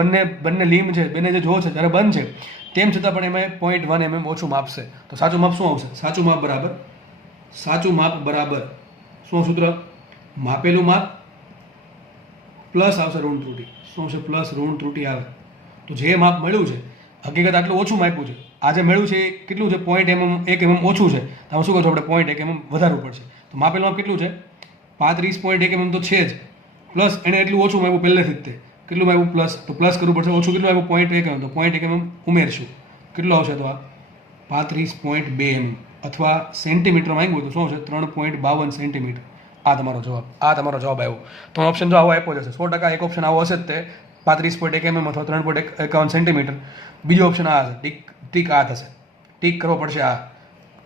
બંને લીમ છે, બંને જે જો છે, જ્યારે બંધ છે, તેમ છતાં પણ એમાં 0.1 mm ઓછું માપશે. તો સાચું માપ શું આવશે? સાચું માપ બરાબર શું સૂત્ર? માપેલું માપ પ્લસ આવશે ઋણ ત્રુટી. શું આવશે? પ્લસ ઋણ ત્રુટી આવે. તો જે માપ મળ્યું છે, હકીકત આટલું ઓછું માપ્યું છે, આજે મળ્યું છે એ કેટલું છે? 0.1 mm ઓછું છે. તો શું કહો છો? આપણે 0.1 mm વધારવું પડશે. તો માપેલું માપ કેટલું છે? 35.1 mm તો છે જ, પ્લસ એને એટલું ઓછું માપ્યું પહેલેથી જ. તે કેટલું માપ્યું? પ્લસ. તો પ્લસ કરવું પડશે. ઓછું કેટલું આવ્યું? 0.1 mm. તો 0.1 mm ઉમેરશું. કેટલું આવશે? તો આ 35.2 mm અથવા સેન્ટીમીટર માંગ્યું તો શું આવશે? 3.52 સેન્ટીમીટર. આ તમારો જવાબ આવ્યો. તો ઓપ્શન જો આવો આપ્યો જશે 100%. એક ઓપ્શન આવો હશે જ તે 35.1 mm અથવા 3.51 સેન્ટીમીટર. બીજો ઓપ્શન આ હશે, ટીક આ થશે. ટીક કરવો પડશે આ.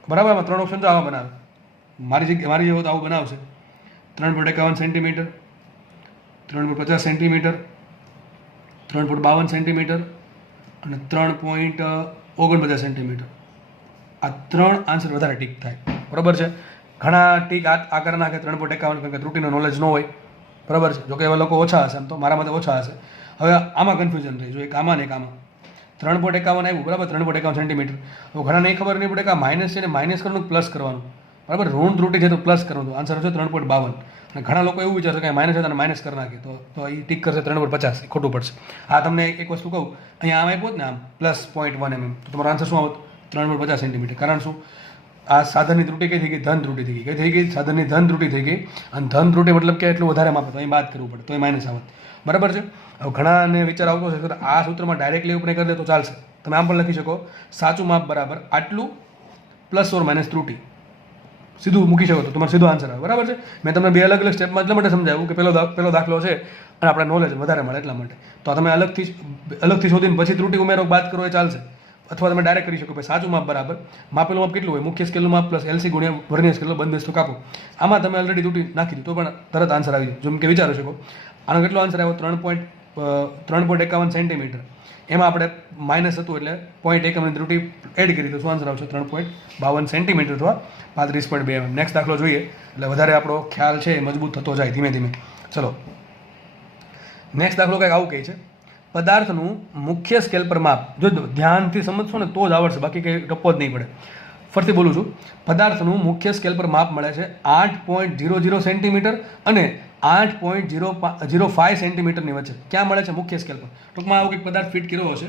બરાબર? આમાં 3 ઓપ્શન જો આવા બનાવે. મારી જેવો તો આવું બનાવશે. 3.51 સેન્ટીમીટર, 3.50 સેન્ટીમીટર, 3.52 સેન્ટીમીટર અને 3.49 સેન્ટીમીટર. આ 3 આન્સર વધારે ટીક થાય. બરાબર છે? ઘણા ટીક આ કરી નાખે 3.51, કારણ કે ત્રુટીનો નોલેજ ન હોય. બરાબર છે? જોકે એવા લોકો ઓછા હશે, એમ તો મારા માટે ઓછા હશે. હવે આમાં કન્ફ્યુઝન થઈ. જો એક આમાં ને એક આમાં 3.51 આવ્યું, બરાબર? 3.51 સેન્ટીમીટર. તો ઘણા નહીં ખબર નહીં પડે કે આ માઇનસ છે ને માઇનસ કરવાનું પ્લસ કરવાનું. બરાબર? ઋણ ત્રુટી છે તો પ્લસ કરવાનું. આન્સર હશે 3.52. અને ઘણા લોકો એવું વિચારશે કે માઇનસ છે તો માઇનસ કરી નાખે, તો એ ટીક કરશે 3.50. એ ખોટું પડશે. આ તમને એક વસ્તુ કહું, અહીંયા આમ આપ્યું ને આમ +0.1 mm, તો તમારો આન્સર શું આવત? 3.50 સેન્ટીમીટર. કારણ શું? આ સાધનની ત્રુટી કઈ થઈ ગઈ? ધન ત્રુટી થઈ ગઈ. કઈ થઈ ગઈ? સાધનની ધન ત્રુટી થઈ ગઈ. અને ધન ત્રુટી મતલબ કે એટલું વધારે માપે તો અહીં બાદ કરવું પડે, તો એ માઇનસ આવત. બરાબર છે? હવે ઘણાને વિચાર આવતો હશે કે આ સૂત્રમાં ડાયરેક્ટલી ઉપર કરી દે તો ચાલશે. તમે આમ પણ લખી શકો, સાચું માપ બરાબર આટલું પ્લસ ઓર માઇનસ ત્રુટી. સીધું મૂકી શકો તો તમારો સીધો આન્સર આવે. બરાબર છે? મેં તમને 2 અલગ સ્ટેપમાં એટલા માટે સમજાવ્યું કે પેલો દાખલો છે અને આપણે નોલેજ વધારે મળે એટલા માટે. તો તમે અલગથી શોધીને પછી ત્રુટી ઉમેરો બાદ કરો એ ચાલશે. અથવા તમે ડાયરેક્ટ કરી શકો ભાઈ સાચું માપ બરાબર માપેલું માપ કેટલું હોય? મુખ્ય સ્કેલનું માપ પ્લસ LC ગુણ્યા વર્નિયર સ્કેલનો બંધ બેસતો કાપો. આમાં તમે ઓલરેડી ત્રુટી નાખી દીધું તો પણ તરત આન્સર આવી જાય. જેમ કે વિચારો શકો આનો કેટલો આન્સર આવ્યો? 3.51 સેન્ટીમીટર. એમાં આપણે માઇનસ હતું એટલે 0.1 mm ત્રુટી એડ કરી તો શું આન્સર આવશે? 3.52 સેન્ટીમીટર અથવા 35.2 mm. નેક્સ્ટ દાખલો જોઈએ એટલે વધારે આપણો ખ્યાલ છે એ મજબૂત થતો જાય ધીમે ધીમે. ચલો નેક્સ્ટ દાખલો કંઈક આવું કહે છે, પદાર્થનું મુખ્ય સ્કેલ પર માપ. જો ધ્યાનથી સમજશો ને તો જ આવડશે, બાકી કંઈ ટપ્પો જ નહીં પડે. ફરીથી બોલું છું, પદાર્થનું મુખ્ય સ્કેલ પર માપ મળે છે 8.00 સેન્ટીમીટર અને 8.05 સેન્ટીમીટરની વચ્ચે. ક્યાં મળે છે? મુખ્ય સ્કેલ પર. ટૂંકમાં આવો કંઈક પદાર્થ ફિટ કર્યો હશે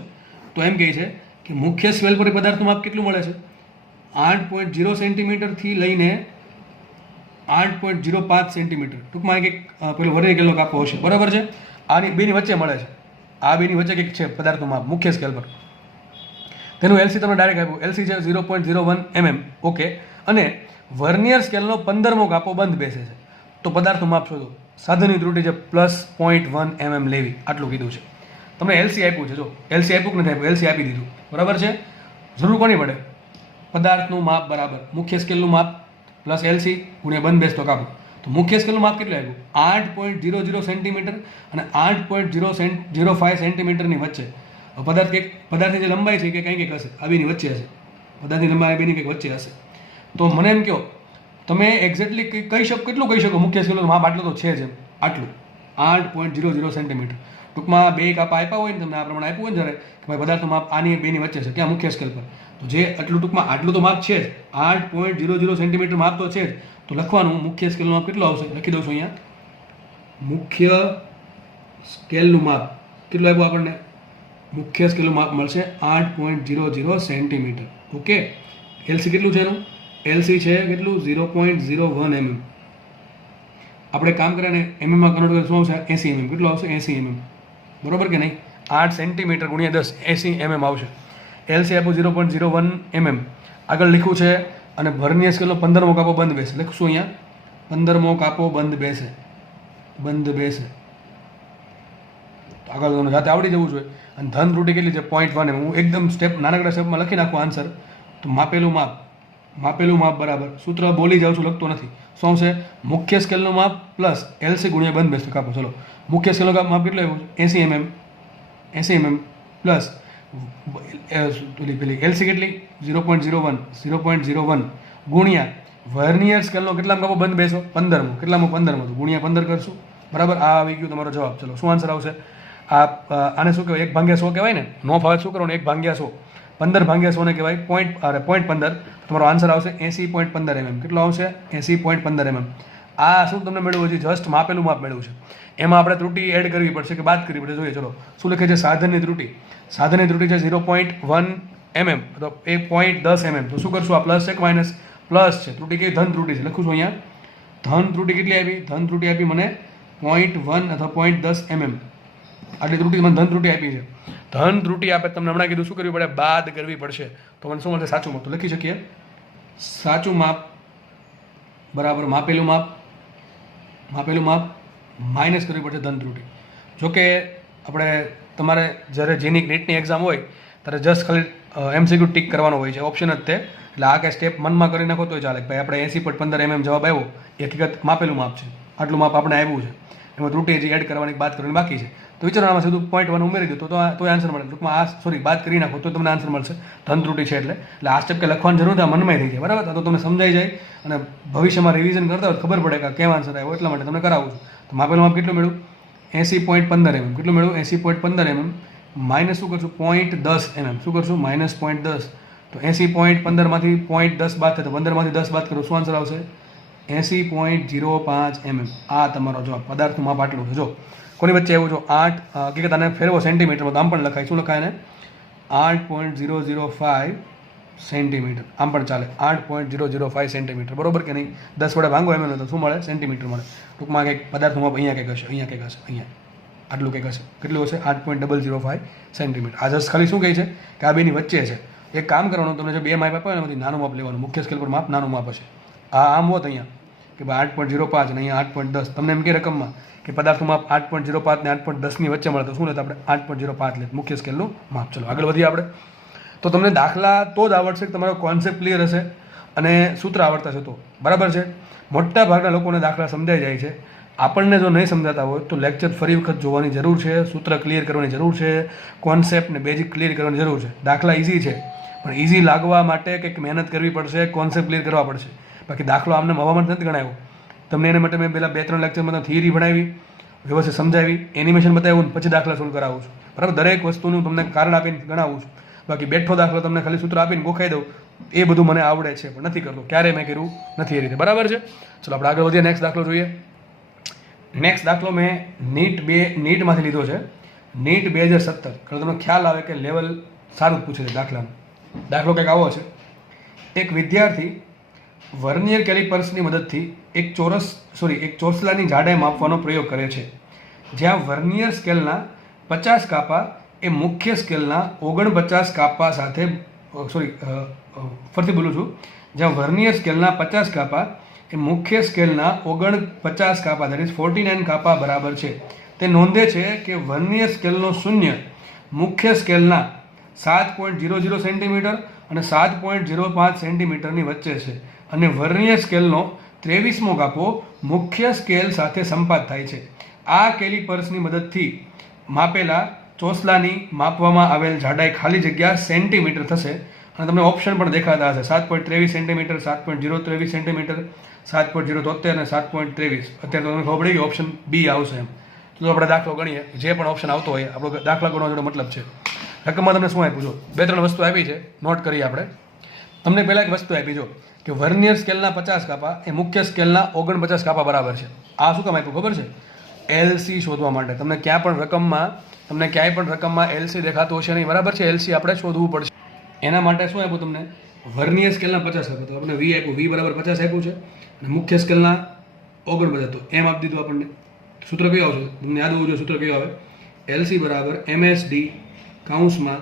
તો એમ કહે છે કે મુખ્ય સ્કેલ પર પદાર્થનું માપ કેટલું મળે છે? 8.0 સેન્ટીમીટરથી લઈને 8.05 સેન્ટીમીટર. ટૂંકમાં એક પેલો વર્નિયર સ્કેલનો કાપો હશે. બરાબર છે? આની બેની વચ્ચે મળે છે. આ બેની વચ્ચે કંઈક છે પદાર્થનું માપ મુખ્ય સ્કેલ પર. તેનું LC તમને ડાયરેક્ટ આપ્યું. LC છે 0.01 mm. ઓકે. અને વર્નિયર સ્કેલનો 15મો કાપો બંધ બેસે છે. તો પદાર્થનું માપ શોધો. સાધનની ત્રુટી છે +0.1 mm લેવી. આટલું કીધું છે. તમને LC આપ્યું છે. જો LC આપ્યું કે નથી આપ્યું? LC આપી દીધું. બરાબર છે? જરૂર કોની પડે? પદાર્થનું માપ બરાબર મુખ્ય સ્કેલનું માપ પ્લસ LC ગુણ્યા બંધ બેસતો કાપો. તો મુખ્ય સ્કેલનું માપ કેટલું આવ્યું? 8.00 સેન્ટીમીટર અને 8.05 સેન્ટીમીટરની વચ્ચે. પદાર્થની જે લંબાઈ છે કે કંઈક હશે, આ બેની વચ્ચે હશે. પદાર્થની લંબાઈ બેની કંઈક વચ્ચે હશે. તો મને એમ કહો, તમે એક્ઝેક્ટલી કહી શકો કેટલું કહી શકો મુખ્ય સ્કેલનું માપ? આટલું તો છે જ એમ. આટલું 8.00 સેન્ટીમીટર. ટૂંકમાં બે કાપા આપ્યા હોય ને તમને આ પ્રમાણે આપ્યું હોય ને જ્યારે કે ભાઈ પદાર્થનું માપ આની બેની વચ્ચે છે ક્યાં મુખ્ય સ્કેલ પર, તો જે આટલું ટૂંકમાં આટલું તો માપ છે જ, 8.00 સેન્ટીમીટર માપ તો છે જ, તો લખવાનું મુખ્ય સ્કેલનું માપ કેટલું આવશે, લખી દઉં છું અહીંયા. મુખ્ય સ્કેલનું માપ કેટલું આવ્યું આપણને, મુખ્ય સ્કેલનું માપ મળશે 8.00 સેન્ટીમીટર. ઓકે, એલસી કેટલું છે એનું, એલસી છે કેટલું 0.01 mm. આપણે કામ કરીએ ને એમએમમાં કન્વર્ટ કરીએ શું આવશે 80 mm. કેટલું આવશે 80 mm, બરોબર કે નહીં. 8 સેન્ટીમીટર ગુણ્યા 10 80 mm આવશે. એલસી આપ્યું 0.01 mm. આગળ લખ્યું છે અને વર્નિયર સ્કેલનો 15મો કાપો બંધ બેસે, લખશું અહીંયા 15મો કાપો બંધ બેસે, બંધ બેસે. તો આગળ તમને જાતે આવડી જવું જોઈએ. અને ધન ત્રુટિ કેટલી છે 0.1 mm. હું એકદમ સ્ટેપ નાનકડા સ્ટેપમાં લખી નાખું આન્સર. તો માપેલું માપ, માપેલું માપ બરાબર સૂત્ર બોલી જાઉં છું, લખતો નથી. શું છે, મુખ્ય સ્કેલનું માપ પ્લસ એલસી ગુણ્યા બંધ બેસતું કાપો. ચલો, મુખ્ય સ્કેલનું માપ કેટલું આવ્યું 80 mm, 80 mm પ્લસ પેલી એલસી કેટલી 0.01 ગુણ્યા વર્નિયર સ્કેલનો કેટલામાં કાપો બંધ બેસો 15મો, કેટલામાં 15મો, તો ગુણ્યા 15 કરશું, બરાબર. આ આવી ગયું તમારો જવાબ. ચલો, શું આન્સર આવશે, આને શું કહેવાય 1/100 કહેવાય ને, નો ફાવે શું કરવાનું 1/100, 15/100 ને કહેવાય 0.15. તમારો આન્સર આવશે 80.15 mm. કેટલો આવશે 80.15 mm. આ શું તમને મેળવ્યું, હજી જસ્ટ માપેલું માપ મેળવ્યું છે. એમાં આપણે ત્રુટિ એડ કરવી પડશે કે બાદ કરવી પડશે, જોઈએ. ચલો, શું લખે છે, સાધનની ત્રુટિ, સાધનની ત્રુટિ છે 0.1 mm, તો 1.10 mm. તો શું કરશું, આ પ્લસ છે કે માઇનસ, પ્લસ છે. ત્રુટિ કઈ ધન ત્રુટિ છે, લખું છું અહીંયા. ધન ત્રુટિ કેટલી આપી, ધન ત્રુટિ આપી મને 0.1 અથવા 0.10 mm. આટલી ત્રુટિ મને ધન ત્રુટિ આપી છે. ધન ત્રુટિ આપે તમને હમણાં કીધું શું કરવી પડે, બાદ કરવી પડશે. તો મને શું મળશે, સાચું માપ. તો લખી શકીએ સાચું માપ બરાબર માપેલું માપ, માપેલું માપ માઇનસ કરવી પડશે ધન ત્રુટિ. જોકે આપણે તમારે જ્યારે જેની નીટની એક્ઝામ હોય ત્યારે જસ્ટ ખાલી એમસીક્યુ ટીક કરવાનો હોય છે, ઓપ્શન જ તે. એટલે આ કંઈ સ્ટેપ મનમાં કરી નાખો તોય ચાલે. ભાઈ આપણે 80.15 mm જવાબ આવ્યો, એ હકીકત માપેલું માપ છે, આટલું માપ આપણે આવ્યું છે, એમાં ત્રુટિ હજી એડ કરવાની બાદ કરવાની બાકી છે. તો વિચારવામાં સીધું 0.1 ઉમેરી દો તો આન્સર મળે. ટૂંકમાં આ સોરી બાદ કરી નાખો તો તમને આન્સર મળશે, ધન ત્રુટિ છે એટલે. એટલે આ સ્ટેપ કે લખવાની જરૂર નથી, મનમાં થઈ જાય, બરાબર. તો તમને સમજાઈ જાય અને ભવિષ્યમાં રિવિઝન કરતા હોય ખબર પડે કે કેમ આન્સર આવ્યો, એટલા માટે તમને કરાવું છું. તો માપેલું માપ કેટલું મેળવું 80.15 mm. કેટલું મેળવું 80.15 mm. માઇનસ શું કરશું 0.10 mm. શું કરશું માઇનસ 0.10. તો 80.15 માંથી 0.10 બાદ થાય તો 15 માંથી 10 બાદ કરો, શું આન્સર આવશે 80.05 mm. આ તમારો જવાબ. પદાર્થનું માપ આટલું છે. જો કોની વચ્ચે આવ્યું છો 8, હકીકત આને ફેરવો સેન્ટીમીટરમાં, તો આમ પણ લખાય, શું લખાય ને 8.005 સેન્ટીમીટર, આમ પણ ચાલે 8.005 સેન્ટીમીટર, બરોબર કે નહીં. 10 વડે ભાંગો એમ તો શું મળે, સેન્ટીમીટર મળે. ટૂંકમાં કંઈક પદાર્થનું માપ અહીંયા કંઈક હશે, અહીંયા કંઈક હશે, અહીંયા આટલું કંઈક હશે. કેટલું હશે 8.005 સેન્ટીમીટર. આ જસ્ટ ખાલી શું કહે છે કે આ બેની વચ્ચે છે. એક કામ કરવાનું, તમને જો બે માપ આપ્યા હોય એમાંથી નાનું માપ લેવાનું, મુખ્ય સ્કેલ પર માપ નાનું માપ હશે. આ આમ હોત અહીંયા કે ભાઈ 8.05 અને અહીંયા 8.10, તમને એમ કે રકમમાં કે પદાર્થનું માપ 8.05 ને 8.10ની વચ્ચે મળે તો શું લેતા આપણે 8.05 લે મુખ્ય સ્કેલનું માપ. ચલો આગળ વધીએ આપણે. તો તમને દાખલા તો જ આવડશે કે તમારો કોન્સેપ્ટ ક્લિયર હશે અને સૂત્ર આવડતા છે તો, બરાબર છે. મોટા ભાગના લોકોને દાખલા સમજાઈ જાય છે. આપણને જો નહીં સમજાતા હોય તો લેક્ચર ફરી વખત જોવાની જરૂર છે, સૂત્ર ક્લિયર કરવાની જરૂર છે, કોન્સેપ્ટ ને બેઝિક ક્લિયર કરવાની જરૂર છે. દાખલા ઇઝી છે પણ ઇઝી લાગવા માટે કંઈક મહેનત કરવી પડશે, કોન્સેપ્ટ ક્લિયર કરવા પડશે. બાકી દાખલો આમને હવામાન નથી ગણાવ્યો. તમને એને માટે મેં પહેલાં 2-3 લેક્ચરમાં થિયરી ભણાવી, વ્યવસ્થિત સમજાવી, એનિમેશન બતાવ્યું ને પછી દાખલા સોલ્વ કરાવું છું, બરાબર. દરેક વસ્તુનું તમને કારણ આપીને ગણાવું છું. બાકી બેઠો દાખલો તમને ખાલી સૂત્ર આપીને ગોખાઈ દઉં એ બધું મને આવડે છે પણ નથી કરતો, ક્યારેય મેં કર્યું નથી એ રીતે, બરાબર છે. ચલો આપણે આગળ વધીએ, નેક્સ્ટ દાખલો જોઈએ. નેક્સ્ટ દાખલો મેં નીટમાંથી લીધો છે, નીટ 2017. એટલે તમને ખ્યાલ આવે કે લેવલ સારું પૂછે છે દાખલાનું. દાખલો કંઈક આવો છે. એક વિદ્યાર્થી વર્નિયર કેલિપર્સની મદદથી એક ચોસલાની જાડાઈ માપવાનો પ્રયોગ કરે છે, જ્યાં વર્નિયર સ્કેલના 50 કાપા એ મુખ્ય સ્કેલના 49 કાપા સાથે ફરીથી બોલું છું, જ્યાં વર્નિયર સ્કેલના 50 કાપા એ મુખ્ય સ્કેલના 49 કાપા that is 49 કાપા બરાબર છે. તે નોંધે છે કે વર્નિયર સ્કેલનો શૂન્ય મુખ્ય સ્કેલના 7.00 સેન્ટીમીટર અને 7.05 સેન્ટીમીટરની વચ્ચે છે અને વર્નિયર સ્કેલનો 23મો કાપો મુખ્ય સ્કેલ સાથે સંપાત થાય છે. આ કેલિપર્સની મદદથી માપેલા ચોસલાની માપવામાં આવેલ જાડાઈ ખાલી જગ્યા સેન્ટીમીટર થશે અને તમને ઓપ્શન પણ દેખાતા હશે 7.23 સેન્ટીમીટર, 7.023 સેન્ટીમીટર, 7.073 અને 7.23. અત્યારે તો તમને ખબર પડી કે ઓપ્શન બી આવશે એમ. જો આપણે દાખલો ગણીએ, જે પણ ઓપ્શન આવતો હોય આપણો દાખલા ગણવા જોડે મતલબ છે. રકમમાં તમને શું આપ્યું? જો 2-3 વસ્તુ આપી છે, નોટ કરીએ આપણે. તમને પહેલાં એક વસ્તુ આપી, જો કે વર્નિયર સ્કેલના 50 કાપા એ મુખ્ય સ્કેલના 49 કાપા બરાબર છે. આ શું કામ આપ્યું ખબર છે? એલસી શોધવા માટે. તમને ક્યાંય પણ રકમમાં એલસી દેખાતું હશે નહીં, બરાબર છે? એલસી આપણે શોધવું પડશે. એના માટે શું આપ્યું તમને? વર્નિયર સ્કેલના 50 આપ્યું, તો આપણે વી આપ્યું, વી બરાબર 50 આપ્યું છે, અને મુખ્ય સ્કેલના 49, તો એમ આપી દીધું આપણને. સૂત્ર કયું આવશે? તમને યાદ હોવું જોઈએ સૂત્ર કયું આવે? એલસી બરાબર MSD કૌંસમાં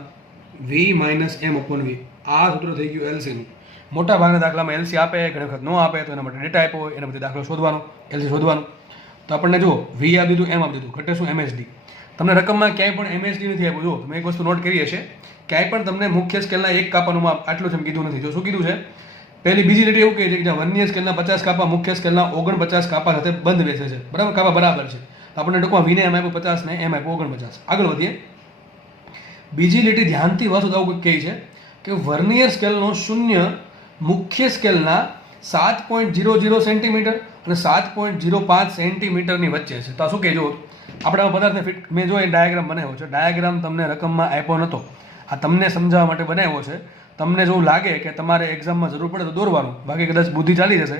વી માઇનસ એમ અપોન વી. આ સૂત્ર થઈ ગયું એલસીનું. મોટા ભાગના દાખલામાં એલસી આપે, ઘણી વખત ન આપે, તો એના માટે ડેટા આપ્યો હોય, એના પછી દાખલો શોધવાનો, એલસી શોધવાનું. તો આપણને જુઓ, વી આપી દીધું, એમ આપી દીધું, ઘટે શું? MSD. તમને રકમમાં ક્યાંય પણ MSD નથી આપ્યું. જો તમે એક વસ્તુ નોટ કરી હશે, ક્યાંય પણ તમને મુખ્ય સ્કેલના 1 કાપાનું માપ આટલું છે એમ કીધું નથી. જો શું કીધું છે? બીજી લીટી એવું કહે છે કે જ્યાં વર્નિયર સ્કેલના 50 કાપા મુખ્ય સ્કેલના 49 કાપા સાથે બંધ બેસે છે, બરાબર? કાપા બરાબર છે. તો આપણને ટૂંકમાં વીને એમ આપ્યું 50 ને એમ આપ્યું 49. આગળ વધીએ. બીજી લીટી ધ્યાનથી વાંચો તો આવું કહે છે કે વર્નિયર સ્કેલનો શૂન્ય મુખ્ય સ્કેલના 7.00 સેન્ટીમીટર અને 7.05 સેન્ટીમીટરની વચ્ચે છે. તો શું કહેજો? આપણે પદાર્થને ફિટ, મેં જો એ ડાયાગ્રામ બનાવ્યો છે. ડાયાગ્રામ તમને રકમમાં આપ્યો નહોતો, આ તમને સમજાવવા માટે બનાવ્યો છે. તમને જો લાગે કે તમારે એક્ઝામમાં જરૂર પડે તો દોરવાનું, બાકી કદાચ બુદ્ધિ ચાલી જશે.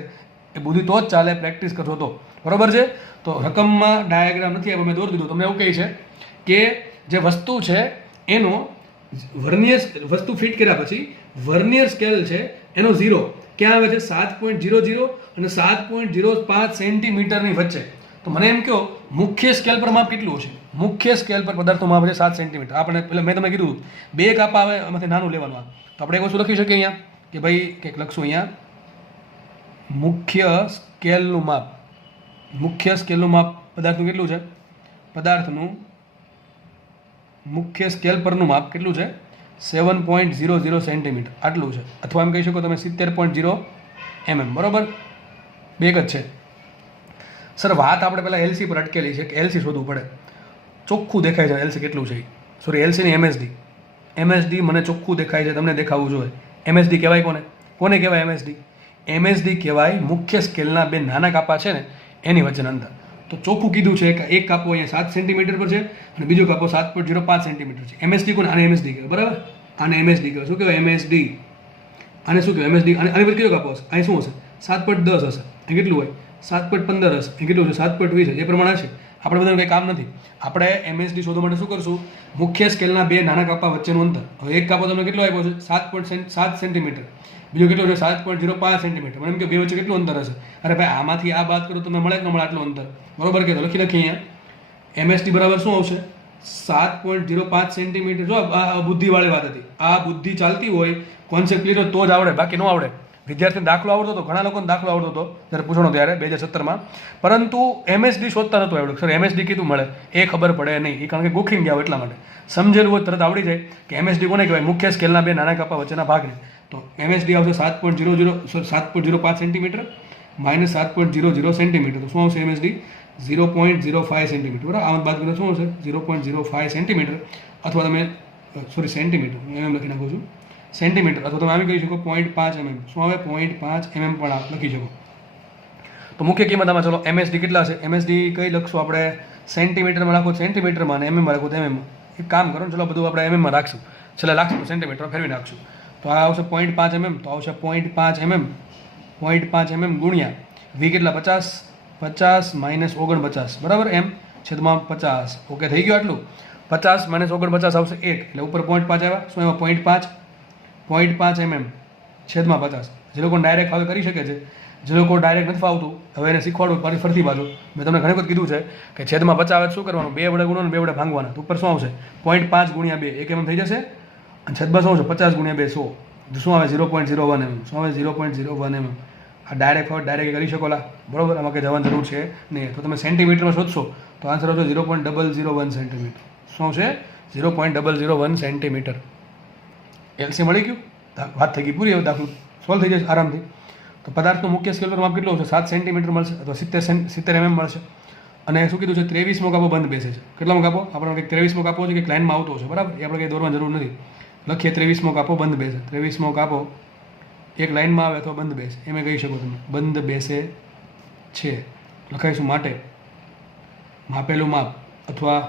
એ બુદ્ધિ તો જ ચાલે, પ્રેક્ટિસ કરશો તો, બરાબર છે? તો રકમમાં ડાયાગ્રામ નથી આપ્યો, મેં દોરી દીધું. તમને એવું કહે છે કે જે વસ્તુ છે એનો વર્નિયર વસ્તુ ફિટ કર્યા પછી વર્નિયર સ્કેલ છે એનો 0 ક્યાં આવે છે? 7.00 અને 7.05 સેન્ટીમીટરની વચ્ચે. તો મને એમ કહો, મુખ્ય સ્કેલ પર માપ કેટલું હશે? મુખ્ય સ્કેલ પર પદાર્થનું માપ છે 7 સેન્ટીમીટર. આપણે પેલા મેં તમને કીધું 2 કાપા આવે, એમાંથી નાનું લેવાનું. તો આપણે એક વસ્તુ લખી શકીએ અહીંયા કે ભાઈ કંઈક લખશું અહીંયા, મુખ્ય સ્કેલનું માપ. મુખ્ય સ્કેલનું માપ પદાર્થનું કેટલું છે? પદાર્થનું મુખ્ય સ્કેલ પરનું માપ કેટલું છે? 7.00 સેન્ટીમીટર આટલું છે, અથવા એમ કહી શકો તમે 70.0 mm, બરાબર? બે જ છે. સર વાત આપણે પહેલાં એલસી પર અટકેલી છે કે એલસી શોધવું પડે. ચોખ્ખું દેખાય છે એલસી કેટલું છે? સોરી, એલસી ની MSD. MSD મને ચોખ્ખું દેખાય છે, તમને દેખાવું જોઈએ. MSD કહેવાય કોને? કોને કહેવાય MSD? MSD કહેવાય મુખ્ય સ્કેલના 2 નાના કાપા છે ને એની વચ્ચેના અંતર. તો ચોખ્ખું કીધું છે કે એક કાપો અહીંયા 7 સેન્ટીમીટર પર છે અને બીજો કાપો 7.05 સેન્ટીમીટર છે. MSD કોને? આને MSD કહેવાય, બરાબર? આને MSD કહેવાય. શું કહેવાય? MSD. આને શું કહેવાય? MSD. અને આની પર કયો કાપો હશે? અહીં શું હશે? 7.10 હશે. અહીં કેટલું હોય? 7.15 હશે. અહીં કેટલું છે? 7.20 હશે. એ પ્રમાણે હશે. આપણે બધાનું કંઈ કામ નથી. આપણે MSD શોધવા માટે શું કરશું? મુખ્ય સ્કેલના 2 નાના કાપા વચ્ચેનું અંતર. હવે એક કાપો તમને કેટલો આપ્યો છે? 7.7 સેન્ટીમીટર. બીજો કેટલો છે? 7.05 સેન્ટીમીટર. મને એમ કે બે વચ્ચે કેટલું અંતર હશે? અરે ભાઈ, આમાંથી આ બાદ કરો તમને મળે કે ન મળે આટલું અંતર? બરોબર કે? તો લખી અહીંયા MSD બરાબર શું આવશે? 7.05 સેન્ટીમીટર. જો આ બુદ્ધિવાળી વાત હતી. આ બુદ્ધિ ચાલતી હોય, કોન્સેપ્ટ ક્લિયર હોય તો જ આવડે, બાકી ન આવડે. વિદ્યાર્થીને દાખલો આવડતો હતો, ઘણા લોકોને દાખલો આવડતો હતો જ્યારે પૂછણો ત્યારે 2017માં, પરંતુ MSD શોધતા નહોતું આવડ્યું. સર MSD કીધું મળે, એ ખબર પડે નહીં, એ કારણ કે ગોખીને ગયા એટલા માટે. સમજેલું હોય તરત આવડી જાય કે MSD કોને કહેવાય? મુખ્ય સ્કેલના 2 નાના કાપા વચ્ચેના ભાગને. તો MSD આવશે 7.05 સેન્ટીમીટર માઇનસ 7.00 સેન્ટીમીટર. તો શું આવશે MSD? 0.05 સેન્ટીમીટર. બરાબર? આમાં બાદ કરો શું આવશે? 0.05 સેન્ટીમીટર, અથવા તમે સોરી સેન્ટીમીટર એમ લખી નાખું છું, સેન્ટીમીટર, અથવા તમે આવી કહી શકો 0.5 mm. શું આવે? 0.5 mm પણ લખી શકો. તો મુખ્ય કિંમત આમાં ચલો MSD કેટલા છે? MSD કઈ લખશું આપણે? સેન્ટીમીટરમાં રાખો સેન્ટીમીટરમાં, અને MM રાખો તો MM. એક કામ કરો ને, ચલો બધું આપણે MM માં રાખશું, છેલ્લે રાખશું સેન્ટીમીટર ફેરવી નાખશું. તો આ આવશે 0.5 mm. તો આવશે 0.5 mm. 0.5 mm ગુણ્યા V કેટલા? 50 માઇનસ 49, બરાબર? M છેદમાં 50. ઓકે, થઈ ગયું આટલું. 50 માઇનસ 49 આવશે 1, એટલે ઉપર 0.5 આવ્યા. શું એમાં? 0.5 mm છેદમાં 50. જે લોકો ડાયરેક્ટ હવે કરી શકે છે, જે લોકો ડાયરેક્ટ નથી ફાવતું, હવે એને શીખવાડું ફરતી બાજુ. મેં તમને ઘણી વખત કીધું છે કે છેદમાં 50 આવે શું કરવાનું? 2 વડે ગુણો ને 2 વડે ભાંગવાના. તો ઉપર શું આવશે? 0.5 ગુણ્યા 2, 1 mm થઈ જશે. અને છેદમાં શું આવશે? 50 ગુણ્યા 2 100. શું આવે? 0.01 mm. શું આવે? 0.01 mm. આ ડાયરેક્ટ કરી શકો લા, બરોબર? આમાં કંઈ જવાની જરૂર છે નહીં. તો તમે સેન્ટીમીટરમાં શોધશો તો આન્સર આવશે 0.001 સેન્ટીમીટર. શું આવશે? 0.001 સેન્ટીમીટર. એલસી મળી ગયું, વાત થઈ ગઈ પૂરી. હવે દાખલો સોલ્વ થઈ જશે આરામથી. તો પદાર્થનું મુખ્ય સ્કેલ પર માપ કેટલું આવશે? 7 સેન્ટીમીટર મળશે, અથવા 70 mm મળશે. અને શું કીધું છે? 23મો કાપો બંધ બેસે છે. કેટલામો કાપો? આપણે કંઈક 23મો કાપો છે કે લાઇનમાં આવતો છે, બરાબર? એ આપણે કંઈ દોરવાની જરૂર નથી. લખીએ 23મો કાપો બંધ બેસે. 23મો કાપો એક લાઇનમાં આવે અથવા બંધ બેસે, એમ કહી શકો તમે. બંધ બેસે છે લખાઈશું માટે માપેલું માપ અથવા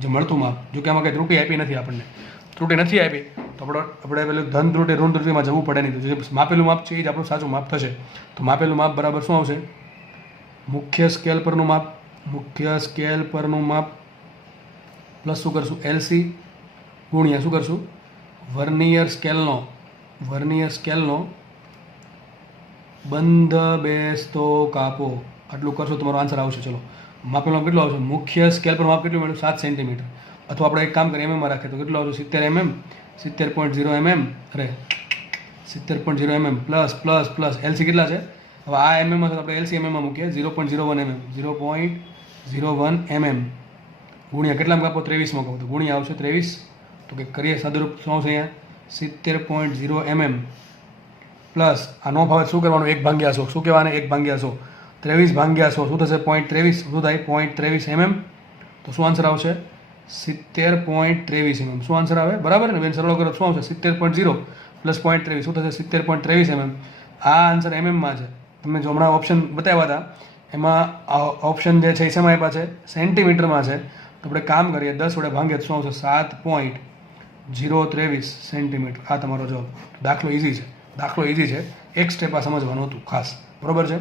જે મળતું માપ, જો કે આમાં કંઈ ત્રુટિ આપી નથી આપણને, ત્રુટિ નથી આપી તો આપણે પેલું ધન ત્રુટિ ઋણ ત્રુટિમાં જવું પડે નહીં. તો જે માપેલું માપ છે એ જ આપણું સાચું માપ થશે. તો માપેલું માપ બરાબર શું આવશે? મુખ્ય સ્કેલ પરનું માપ, મુખ્ય સ્કેલ પરનું માપ પ્લસ શું કરશું? એલસી ગુણ્યા શું કરશું? વર્નિયર સ્કેલનો બંધ બેસતો કાપો. આટલું કરશો તમારો આન્સર આવશે. ચલો, માપેલું માપ કેટલું આવશે? મુખ્ય સ્કેલ પર માપ કેટલું મળ્યું? 7 સેન્ટીમીટર. અથવા આપણે એક કામ કરીએ, એમએમમાં રાખીએ તો કેટલું આવશે? 70 mm, 70.0 mm, અરે 70.0 mm પ્લસ એલસી કેટલા છે? હવે આ એમએમમાં છે, આપણે એલસી એમએમમાં મૂકીએ. 0.01 mm, 0.01 mm ગુણ્યા કેટલામાં કાપો? 23માં કાપો. તો ગુણ્યા આવશે 23. તો કંઈક કરીએ સાદુરૂપ. શું આવશે અહીંયા? 70.0 mm પ્લસ આ નો ભાવે શું કરવાનું? 1/100. શું કહેવાને? 1/100. 23/100 શું થશે? 0.23. શું થાય? 0.23 mm. તો શું આન્સર આવશે? 70.23 mm. શું આન્સર આવે? બરાબર ને બેન? સરળ કરો શું આવશે? 70.0 પ્લસ 0.23 શું થશે? 70.23 mm. આ આન્સર એમએમમાં છે. તમને જો હમણાં ઓપ્શન બતાવ્યા હતા એમાં ઓપ્શન જે છે એ શેમાં આપ્યા છે? સેન્ટીમીટરમાં છે. તો આપણે કામ કરીએ, 10 વડે ભાંગીએ શું આવશે? 7.023 સેન્ટીમીટર. આ તમારો જવાબ. દાખલો ઇઝી છે, દાખલો ઇઝી છે. એક સ્ટેપ આ સમજવાનું હતું ખાસ, બરાબર છે?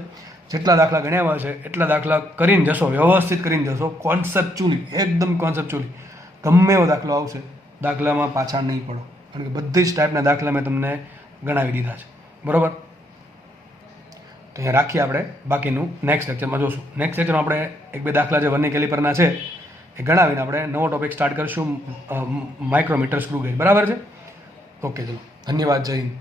જેટલા દાખલા ગણ્યા છે એટલા દાખલા કરીને જશો, વ્યવસ્થિત કરીને જશો, કોન્સેપ્ચ્યુઅલી, એકદમ કોન્સેપ્ચ્યુઅલી. ગમે એવો દાખલો આવશે, દાખલામાં પાછા નહીં પડો, કારણ કે બધી જ ટાઈપના દાખલા મેં તમને ગણાવી દીધા છે, બરાબર? તો અહીંયા રાખીએ આપણે, બાકીનું નેક્સ્ટ લેક્ચરમાં જોશું. નેક્સ્ટ લેક્ચરમાં આપણે 1-2 દાખલા જે વર્નિયર કેલિપરના છે એ ગણાવીને આપણે નવો ટોપિક સ્ટાર્ટ કરીશું, માઇક્રોમીટર સ્ક્રૂ ગેજ. બરાબર છે? ઓકે, ચલો, ધન્યવાદ, જય હિન્દ.